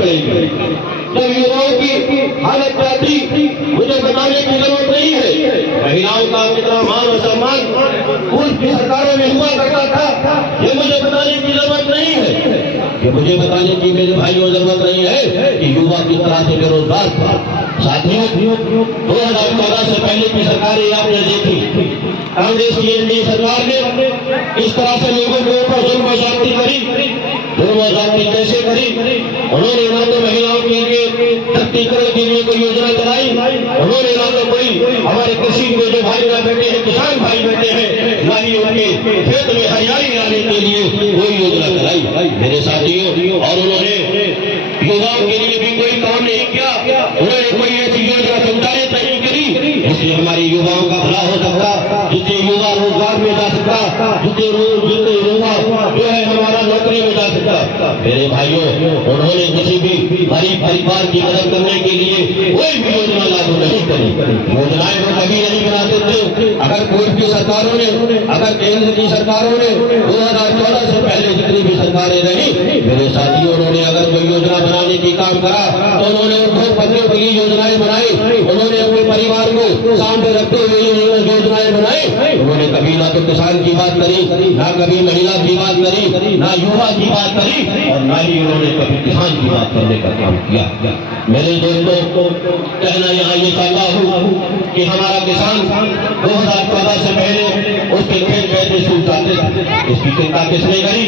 पड़ेगी। जब युवाओं की हालत क्या थी मुझे बताने की जरूरत नहीं है। महिलाओं का कितना मान और सम्मान पूर्व की सरकारों में हुआ करता था, ये मुझे बताने की जरूरत नहीं है। ये मुझे बताने की मेरे भाइयों जरूरत नहीं है कि युवा किस तरह से बेरोजगार था। साथियों, 2014 से पहले की सरकारें आपने देखी, कांग्रेस की एनडीए सरकार ने इस तरह से लोगों के ऊपर जुल्म ज्यादती करी। जुल्म ज्यादती कैसे करी? उन्होंने ना तो महिलाओं के लिए सशक्तिकरण के लिए कोई योजना चलाई, उन्होंने ना तो कोई हमारे कृषि में जो भाई बहन बैठे हैं, किसान भाई बैठे हैं, ना ही उनके खेत में हरियाली लाने के लिए कोई योजना चलाई मेरे साथियों। और उन्होंने युवाओं के लिए भी कोई काम नहीं किया, उन्होंने कोई ऐसी योजना संचालित नहीं करी जिससे हमारे युवाओं का भला हो सकता, जिससे युवा रोजगार में जा सकता, जिससे युवा जो है हमारा नौकरी में जा सकता। मेरे भाइयों, उन्होंने किसी भी गरीब परिवार की मदद करने के लिए कोई भी योजना लागू नहीं करी। योजनाएं वो कभी नहीं बनाते थे। अगर पूर्व की सरकारों ने, अगर केंद्र की सरकारों ने 2014 से पहले जितनी भी सरकारें रही मेरे साथियों, उन्होंने अगर कोई योजना बनाने की काम करा तो उन्होंने उनको पत्रों पर योजनाएं बनाई, उन्होंने अपने परिवार को सामने रखते हुए योजनाएं बनाई। उन्होंने कभी ना तो किसान की बात करी, ना कभी महिला की बात करी, ना युवा की बात करी, और ना ही उन्होंने कभी किसान की बात करने का काम किया। मेरे दोस्तों, कहना यहाँ ये चाहता हूँ कि हमारा किसान 2014 से पहले उसके खेत कैसे सूख जाते थे, इसकी चिंता किसने करी?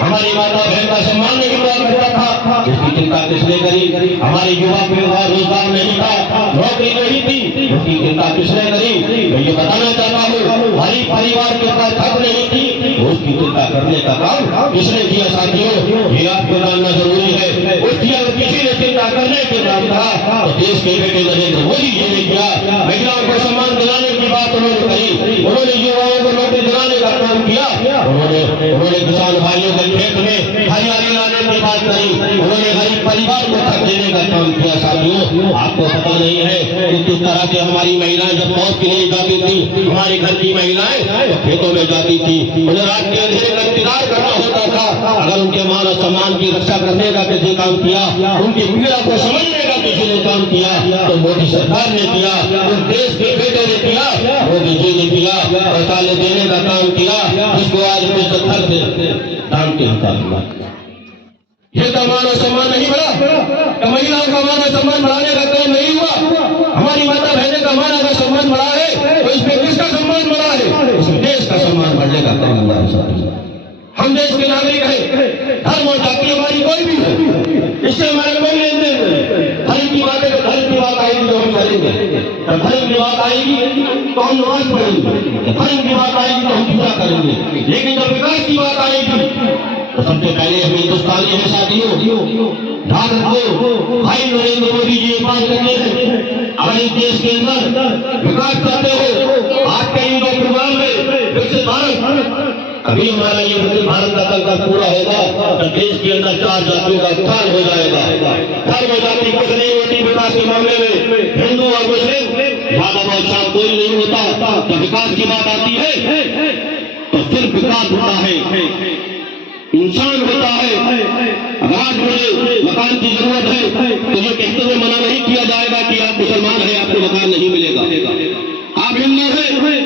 हमारी माता बहन का सम्मान नहीं हुआ करता था, इसकी चिंता किसने करी? हमारे युवा को रोजगार नहीं था, नौकरी नहीं थी, उसकी चिंता किसने करी? मैं ये बताना चाहता हूँ, हमारी परिवार के पास छत नहीं थी, उसकी चिंता करने का काम किसने किया? साथियों, ये आपको जानना जरूरी है। उसकी अगर किसी ने चिंता करने के काम कहा तो देश के बेटे नरेंद्र मोदी जी ने किया। महिलाओं को सम्मान दिलाने की बात उन्होंने कही, उन्होंने युवाओं को नौकरी दिलाने का काम किया, उन्होंने किसान भाइयों के खेत में हरियाली लाने की बात करी, उन्होंने गरीब परिवार को छत देने का काम किया। साथियों, आपको पता नहीं है कि किस तरह से हमारी महिलाएं जब मौत के लिए जाती थी, हमारे घर की महिलाएं तो खेतों में जाती थी, उन्हें रात के अंधेरे का इंतजार करना होता था। अगर उनके मान और सम्मान की रक्षा करने का किसी काम किया, उनकी पीड़ा को समझने का किसी ने काम किया तो मोदी सरकार ने किया, उस देश के बेटे ने किया, मोदी जी ने किया, शौचालय देने का काम किया, जिसको आज में सत्तर से दाम के हिसाब हुआ। ये तो मान और सम्मान नहीं बढ़ा, महिलाओं का मान और सम्मान बढ़ाने का काम नहीं हुआ। हमारी माता बहने का मान अगर सम्मान बढ़ा है तो इसमें किसका सम्मान बढ़ा है? इस देश का सम्मान बढ़ने का काम हुआ है। हम देश के नागरिक हैं, धर्म और जाति हमारी कोई भी है, इससे हमारे कोई लेन देन नहीं। धर्म की बात है तो धर्म की बात आएगी तो हम करेंगे, धर्म की बात आएगी तो हम नमाज पढ़ेंगे, धर्म की बात आएगी तो हम पूजा करेंगे, लेकिन जब विकास की बात आएगी तो सबसे पहले हम हिंदुस्तानी हैं। साथियों, भारत को भाई नरेंद्र मोदी जी बात करते हैं, अगर इस देश के अंदर विकास करते हो, आज के युवा प्रोग्राम में विकसित भारत, अभी हमारा ये विकसित भारत का संकल्प पूरा होगा तो देश के अंदर 4 जातियों का उत्थान हो जाएगा। धर्म जाति कुछ नहीं होती विकास के मामले में, हिंदू और मुस्लिम ज्यादा बहुत शाम कोई नहीं होता। जब विकास की बात आती है तो सिर्फ विकास होता है, इंसान होता है। अगर आज मुझे मकान की जरूरत है तो ये कहते हुए मना नहीं किया जाएगा कि आप मुसलमान हैं, आपको मकान नहीं मिलेगा। आप हिंदू हैं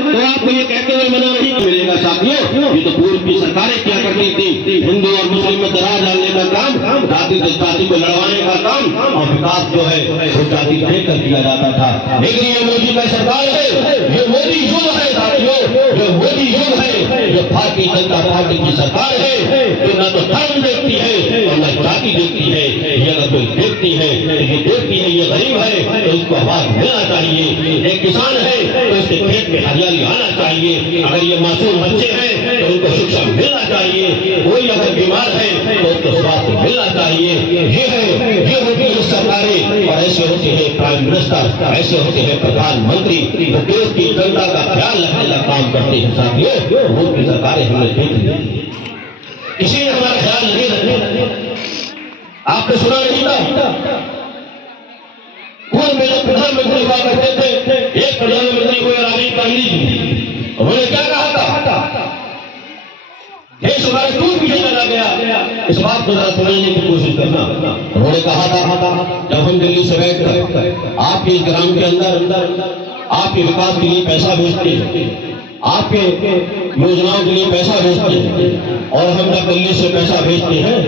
तो आपको ये कहते हुए मना नहीं मिलेगा। साथियों, ये तो पूर्व की सरकारें क्या करती थी, हिंदू और मुस्लिम में दरार डालने का काम, जाति से जाति को लड़वाने का काम, और विकास जो है वो जाति देकर किया जाता था। लेकिन ये मोदी का सरकार है, ये मोदी युग है। साथियों, ये मोदी युग है, ये भारतीय जनता पार्टी की सरकार है, जो न तो धर्म देखती है और न जाति देखती है। ये अगर कोई देखती है तो ये देखती है ये गरीब है तो इसको आवाज मिलना चाहिए, एक किसान है तो इसके खेत में हरियाली आना चाहिए, अगर ये मासूम बच्चे हैं तो उनको शिक्षा मिलना चाहिए, कोई अगर बीमार है तो उसको स्वास्थ्य मिलना चाहिए। ये होती है सरकारें, और ऐसे होते हैं प्राइम मिनिस्टर, ऐसे होते हैं प्रधानमंत्री, जो देश की जनता का ख्याल रखने का काम करते हैं। साथियों, वो की सरकारें हमने देख ली, किसी ने हमारा ख्याल नहीं रखा। आपने सुना नहीं था पूर्व में जब प्रधानमंत्री हुआ करते थे, एक प्रधानमंत्री हुए राजीव गांधी जी, उन्होंने क्या कहा था? देश हमारे दूर पीछे चला गया, इस बात को जरा समझने की कोशिश करना। उन्होंने कहा था जब हम दिल्ली से बैठकर आपके इस ग्राम के अंदर आपके विकास के लिए पैसा भेजते हैं, आपके योजनाओं के लिए पैसा भेजते हैं, और हम जब दिल्ली से पैसा भेजते हैं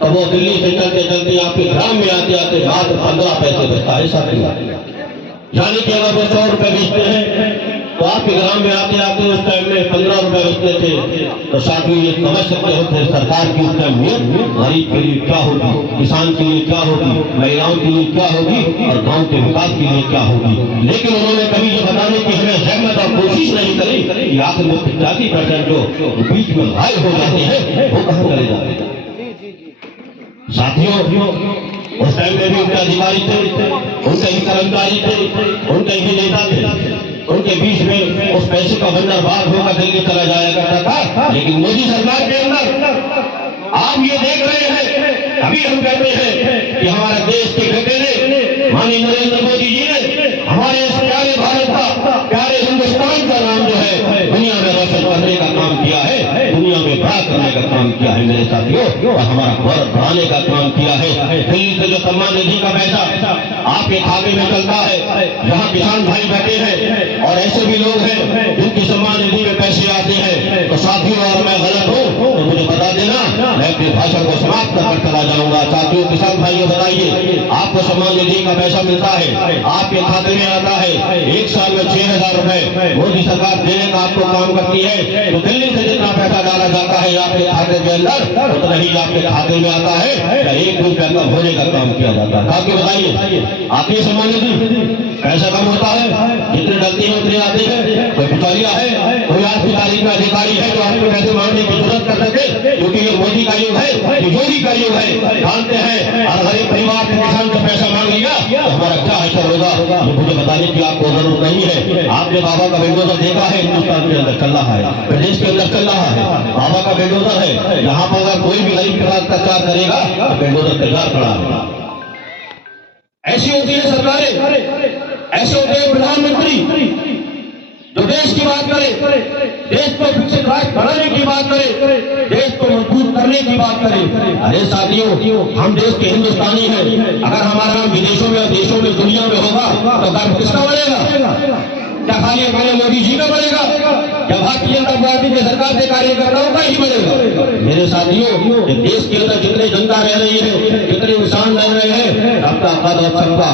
तो वो दिल्ली से चलते चलते आपके ग्राम में आते आते मात्र 15 पैसे बचता है साथी। यानी कि अगर वो 100 रुपए बेचते हैं तो आपके ग्राम में आते आते उस टाइम में 15 रुपए बेचते थे। तो साथियों ये समझ सकते होते सरकार की उस टाइम में गरीब के लिए क्या होगी, किसान के लिए क्या होगी, महिलाओं के लिए क्या होगी और गांव के विकास के लिए क्या होगी। लेकिन उन्होंने कभी ये बताने की हमें जहमत और कोशिश नहीं करी कि आखिर में 85% जो बीच में गायब हो जाते हैं वो कहाँ चले जाते हैं। साथियों उस टाइम में भी उनके अधिकारी थे, उनके ही कर्मचारी थे, उनके ही नेता थे, उनके बीच में उस पैसे का भंडार बाहर होकर दिल्ली चला जाया करता था। लेकिन मोदी सरकार के अंदर आप ये देख रहे हैं, अभी हम कहते हैं कि हमारे देश के बेटे ने माननीय नरेंद्र मोदी जी ने हमारे इस प्यारे भारत का, प्यारे हिंदुस्तान का नाम जो है दुनिया में रोशन करने का काम किया है, दुनिया में बड़ा करने का काम किया है मेरे साथियों, और हमारा गौरव बढ़ाने का काम किया है। दिल्ली से जो सम्मान निधि का पैसा आपके खाते में चलता है, जहाँ किसान भाई बैठे हैं और ऐसे भी लोग हैं जिनकी सम्मान निधि में पैसे आते हैं, तो साथियों और मैं गलत हूँ तो मुझे बता देना, मैं अपने भाषण को समाप्त कर चला जाऊंगा। साथियों किसान भाइयों बताइए, आपको सम्मान निधि का पैसा मिलता है, आपके खाते में आता है, एक साल में 6,000 रुपए मोदी सरकार देने का आपको काम करती है। तो दिल्ली से जितना पैसा डाला जाता है आपके खाते के अंदर उतना ही आपके खाते में आता है, या 1 रुपया कम होने का काम किया जाता है। आपको बताइए आती है सम्मान निधि, पैसा कम होता है, जितने डलती है उतने आते हैं। कोई बिचौलिया है, कोई आज की तारीख में अधिकारी है जो आपको पैसे मांगने की जरूरत कर सके, क्योंकि ये मोदी का युग है, ये योगी का युग है। जानते हैं और गरीब परिवार के किसान का पैसा मांग लिया तो हमारा क्या हाल होगा, मुझे बताने की आपको जरूरत नहीं है। आपने बाबा का बेडोजर देखा है, हिंदुस्तान के अंदर चल रहा है, प्रदेश के अंदर चल रहा है, बाबा का बेडोजर है। यहाँ पर अगर कोई भी गरीब के साथ अत्याचार करेगा तो बेडोजर तैयार खड़ा है। ऐसी होती है सरकारें, ऐसे होते हैं प्रधानमंत्री जो देश की बात करे, देश को विकसित राष्ट्र बनाने की बात करे, देश को मजबूत करने की बात करे। अरे साथियों हम देश के हिंदुस्तानी हैं, अगर हमारा नाम विदेशों में, देशों में, दुनिया में होगा तो गर्व किसका बढ़ेगा? क्या खाली हमारे मोदी जी का बढ़ेगा या भारतीय जनता पार्टी की सरकार के कार्यकर्ताओं का ही बढ़ेगा? मेरे साथियों देश के अंदर जितने जनता रह रही है, जितने इंसान रह रहे हैं, सबका कद और सबका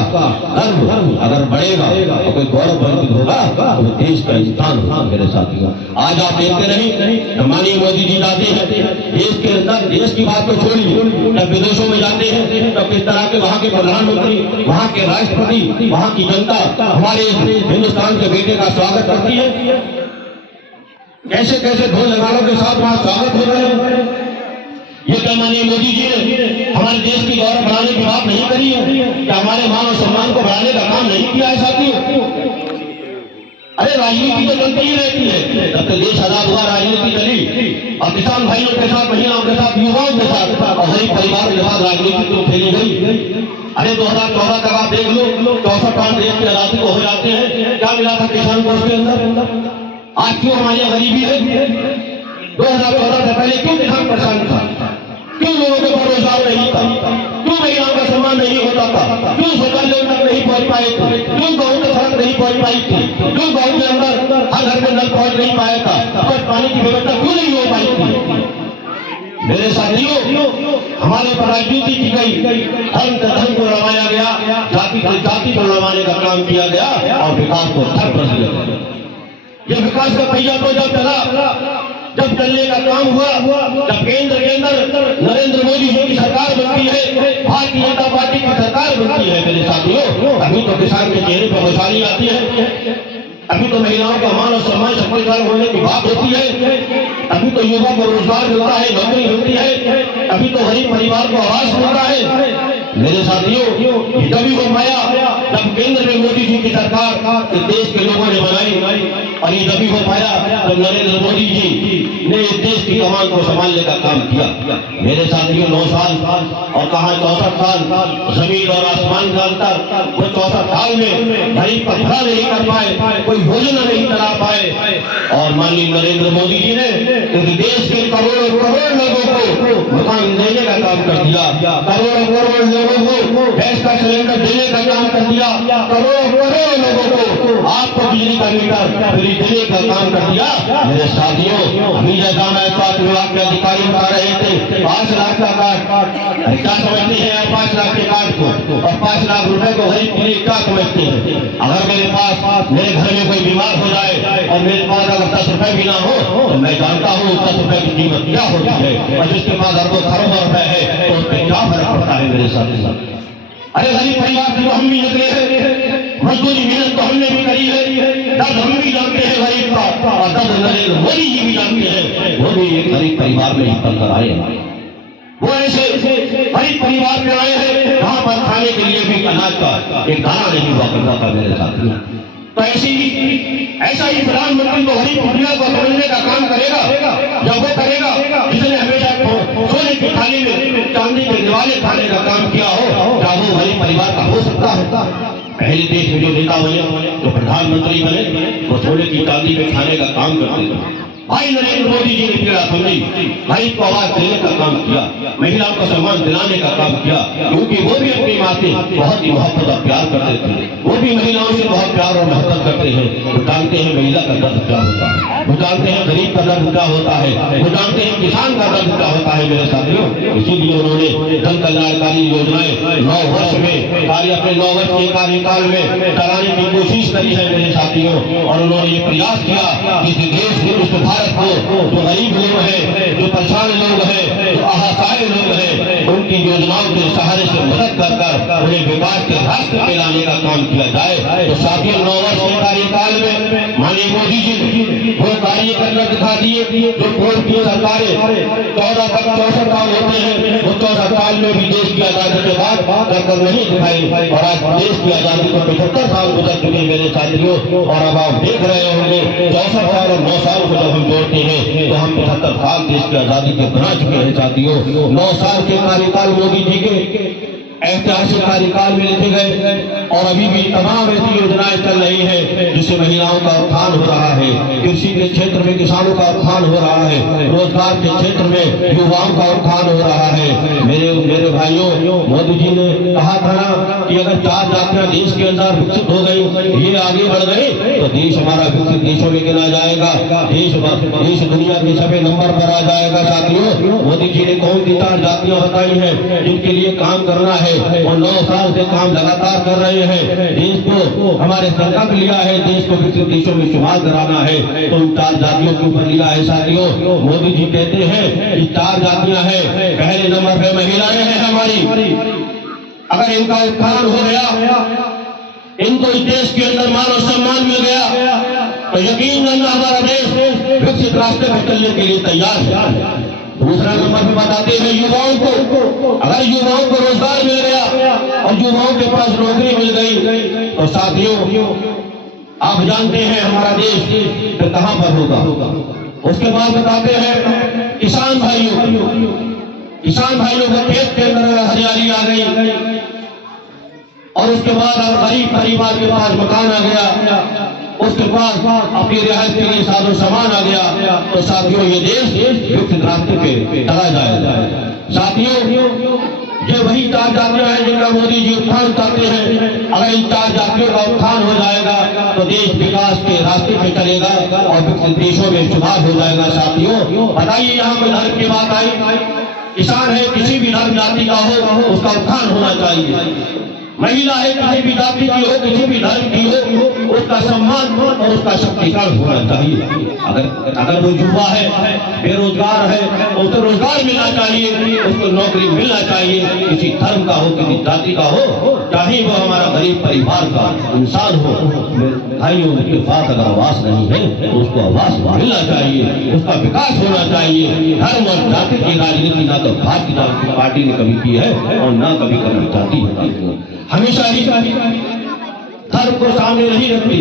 गर्व अगर बढ़ेगा तो कोई गौरववंतित होगा तो देश का इंसान होगा। मेरे साथियों आज आप देखते नहीं माननीय मोदी जी जाते हैं देश के अंदर, देश की बात को छोड़िए, जब विदेशों में जाते हैं तब किस तरह के वहाँ के प्रधानमंत्री, वहाँ के राष्ट्रपति, वहाँ की जनता हमारे हिंदुस्तान के बेटे का स्वागत करती है। कैसे कैसे ढोल नगाड़ों के साथ वहां स्वागत हो रहे हैं। ये क्या माननीय मोदी जी ने हमारे देश की गौरव बढ़ाने की बात नहीं करी है? क्या हमारे मान और सम्मान को बढ़ाने का काम नहीं किया है साथियों? अरे राजनीति तो चलती ही रहती है, जब तक देश आजाद हुआ राजनीति चली, और किसान भाइयों के साथ, महिलाओं के साथ, युवाओं के साथ और गरीब परिवारों के साथ राजनीति तो खेली गई। अरे 2014 तक आप देख लो 64 देश की आजादी को हो जाते हैं, क्या मिला था किसान को उसके अंदर? आज क्यों हमारी गरीबी है? 2014 से पहले क्यों किसान परेशान था? क्यों लोगों को रोजगार नहीं था? क्यों महिलाओं का सम्मान नहीं होता था? क्यों सरकार लोग तक नहीं पहुंच पाए थे? क्यों गाँव में सड़क नहीं पहुंच पाई थी? क्यों गाँव के अंदर हर घर में नल पहुंच नहीं पाया था? बस पानी की व्यवस्था क्यों नहीं हो पाई थी? मेरे साथियों हमारे पर राजनीति की गई, धर्म से धर्म को लड़वाया गया, जाति से जाति को लड़वाने का काम किया गया और विकास को धर्म पर दिया गया। ये विकास का पहिया तो जब चला, जब चलने का काम हुआ, जब केंद्र के अंदर नरेंद्र मोदी जी की सरकार बनती है, भारतीय जनता पार्टी की सरकार बनती है, मेरे साथियों अभी तो किसान के चेहरे पर खुशहाली आती है, अभी तो महिलाओं का मान और सम्मान सफलता होने की बात होती है, अभी तो युवा को रोजगार मिलता है, नौकरी मिलती है, अभी तो गरीब परिवार को आवास मिलता है। मेरे साथियों जब भी वो पाया, जब केंद्र में मोदी जी की सरकार इस देश के लोगों ने बनाई और ये तभी हो पाया जब नरेंद्र मोदी जी ने इस देश की कमान को संभालने का काम किया। मेरे साथियों 9 साल और कहा 64 साल, जमीन और आसमान का अंतर। वो 64 साल में गरीब का भला नहीं कर पाए, कोई योजना नहीं चला पाए और माननीय नरेंद्र मोदी जी ने इस देश के करोड़ों करोड़ लोगों को मकान देने का काम कर दिया, करोड़ों करोड़ लोगों को गैस का सिलेंडर देने का काम कर दिया, करोड़ों करोड़ लोगों को आपको बिजली का मीटर फ्री देने का काम कर दिया। मेरे साथियों, अभी जाना स्वास्थ्य विभाग के अधिकारी बता रहे थे 5 लाख का कार्ड, क्या समझते हैं आप 5 लाख के कार्ड को और 5 लाख रुपए को गरीब के लिए क्या समझते हैं? अगर मेरे पास मेरे घर में कोई बीमार हो जाए और मेरे पास अगर 10 रुपए भी ना हो तो मैं जानता हूँ 10 रुपए की कीमत क्या होती है और जिसके पास अरबों खरबों रुपए है तो उस पर क्या फर्क पड़ता है मेरे साथ। अरे गरीब परिवार से तो हम भी निकले हैं, मजदूरी मेहनत तो हमने भी करी है, दर्द हम भी जानते हैं गरीब का और दर्द नरेंद्र मोदी जी भी जानते हैं। वो भी एक गरीब परिवार में ही पलकर आए हैं, वो ऐसे गरीब परिवार में आए हैं वहां पर खाने के लिए भी अनाज का एक दाना नहीं हुआ करता था मेरे साथियों। तो ऐसा ही प्रधानमंत्री तो गरीब दुनिया को समझने का काम करेगा जब वो करेगा जिसने हमेशा सोने की थाली में चांदी के दिवाले खाने का काम किया हो, क्या वो गरीब परिवार का हो सकता है? पहले देश में जो नेता बने जो प्रधानमंत्री बने वो सोने की चांदी में खाने का काम करते थे। भाई नरेंद्र मोदी जी ने पीड़ा समझी, गरीब को आवाज देने का काम किया, महिलाओं को सम्मान दिलाने का काम किया, क्योंकि वो भी अपनी माँ से बहुत ही मोहब्बत और प्यार करते थे। वो भी महिलाओं से बहुत प्यार और मोहब्बत करते हैं। वो जानते हैं महिला का दर्द क्या होता है, वो जानते हैं गरीब का दर्द क्या होता है, वो जानते हैं किसान का दर्द क्या होता है मेरे साथियों। इसीलिए उन्होंने जन कल्याणकारी योजनाएं 9 वर्ष में अपने 9 वर्ष के कार्यकाल में चलाने की कोशिश करी है मेरे साथियों। और उन्होंने ये प्रयास किया कि देश के उस भारत को जो गरीब लोग हैं, जो परेशान लोग हैं, जो असहाय लोग हैं, उनकी योजनाओं के सहारे से मदद कर उन्हें विकास के रास्ते पे लाने का काम किया जाए। तो साथियों 9 वर्ष के कार्यकाल में माननीय मोदी जी ने वो कार्य करना दिखा दिए जो पूर्व की सरकारें 14 साल होते हैं, वो 14 साल में भी देश की आजादी के बाद कर नहीं दिखाई और आज देश की आजादी को 75 साल गुजर चुके मेरे साथियों। और अब आप देख रहे होंगे 64 साल और 9 साल को जब हम जोड़ते हैं तो हम 75 साल देश की आजादी के बना चुके हैं साथियों। 9 साल के कार्यकाल मोदी जी के ऐतिहासिक कार्यकाल में लिखे गए और अभी भी तमाम ऐसी योजनाएं चल रही हैं जिससे महिलाओं का उत्थान हो रहा है, कृषि के क्षेत्र में किसानों का उत्थान हो रहा है, रोजगार के क्षेत्र में युवाओं का उत्थान हो रहा है। मेरे भाइयों, मोदी जी ने कहा था ना कि अगर 4 जातियां देश के अंदर विकसित हो गई, ये आगे बढ़ गई तो देश हमारा विकसित देशों में गिना जाएगा, देश दुनिया के सभी नंबर पर आ जाएगा साथियों। मोदी जी ने कौन सी 4 जातियां बताई हैं जिनके लिए काम करना है और 9 साल से काम लगातार कर रहे हैं। देश को हमारे संकल्प लिया है, देश को विकसित देशों में शुमार कराना है तो उन 4 जातियों के ऊपर लिया है साथियों। मोदी जी कहते हैं कि 4 जातियां हैं, पहले नंबर पे महिलाएं हैं हमारी। अगर इनका उत्थान हो गया, इनको इस देश के अंदर मान और सम्मान मिल गया तो यकीनन हमारा देश विकसित रास्ते पर चलने के लिए तैयार है। दूसरा नंबर पे बताते हैं युवाओं को, अगर युवाओं को रोजगार मिल गया और युवाओं के पास नौकरी मिल गई तो साथियों आप जानते हैं हमारा देश फिर कहां पर होगा। उसके बाद बताते हैं किसान भाइयों के खेत के अंदर हरियाली आ गई और उसके बाद गरीब परिवार के पास मकान आ गया, उसके बाद अपनी रिहायश के लिए साधो सामान आ गया तो साथियों ये देश विकसित रास्ते पे चला जाएगा। साथियों ये वही 4 जातियां हैं जिनका मोदी जी उत्थान करते हैं। अगर इन 4 जातियों का उत्थान हो जाएगा तो देश विकास के रास्ते पे चलेगा और विकसित देशों में शुमार हो जाएगा। साथियों बताइए यहाँ कोई धर्म की बात आई, किसान है किसी भी धर्म जाति का हो उसका उत्थान होना चाहिए। महिला है किसी भी जाति की हो, किसी भी धर्म की हो, उसका सम्मान और उसका शक्तिकरण होना चाहिए। अगर वो युवा है, बेरोजगार है, उसको रोजगार मिलना चाहिए, उसको नौकरी मिलना चाहिए, किसी धर्म का हो किसी जाति का हो, चाहे वो हमारा गरीब परिवार का इंसान हो। भाइयों उसके पास अगर आवास नहीं है तो उसको आवास मिलना चाहिए, उसका विकास होना चाहिए। धर्म और जाति की राजनीति ना तो भारतीय जनता पार्टी ने कभी की है और ना कभी करना चाहती है। हमेशा ही धर्म को सामने नहीं रखती,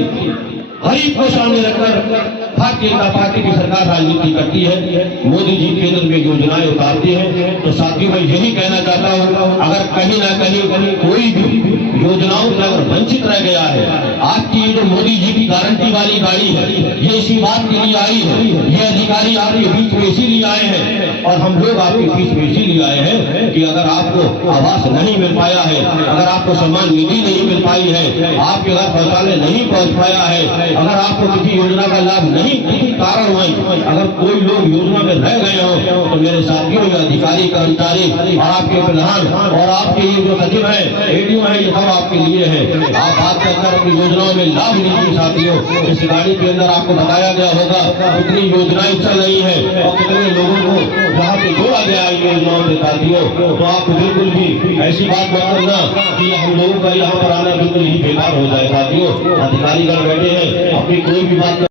गरीब को सामने रखकर भारतीय जनता पार्टी की सरकार राजनीति करती है। मोदी जी केंद्र में योजनाएं उतारते हैं। तो साथियों मैं यही कहना चाहता हूँ, अगर कहीं ना कहीं कोई भी योजनाओं से अगर वंचित रह गया है, आपकी ये जो मोदी जी की गारंटी वाली गाड़ी है, ये इसी बात के लिए आई है, ये अधिकारी आपके बीच में इसीलिए आए हैं और हम लोग आपके बीच में इसीलिए आए हैं कि अगर आपको आवास नहीं मिल पाया है, अगर आपको सम्मान निधि नहीं मिल पाई है, आपके घर शौचालय नहीं पहुंच पाया है, अगर आपको किसी योजना का लाभ नहीं किसी कारण हुई, अगर कोई लोग योजना में रह गए हो, तो मेरे साथियों ये अधिकारी कर्मचारी और आपके प्रधान और आपके ये जो सचिव है, एडीओ है, ये सब आपके लिए है। आप बात करकर अपनी योजनाओं में लाभ लीजिए। साथियों इस गाड़ी के अंदर आपको बताया गया होगा कितनी योजनाएं चल रही है और कितने लोगों को यहाँ पे जोड़ा गया है योजनाओं से। साथियों तो आप बिल्कुल भी ऐसी बात मत करना कि हम लोगों का यहाँ पर आना बिल्कुल ही बेकार हो जाए। साथियों अधिकारीगण बैठे हैं, अपनी कोई भी बात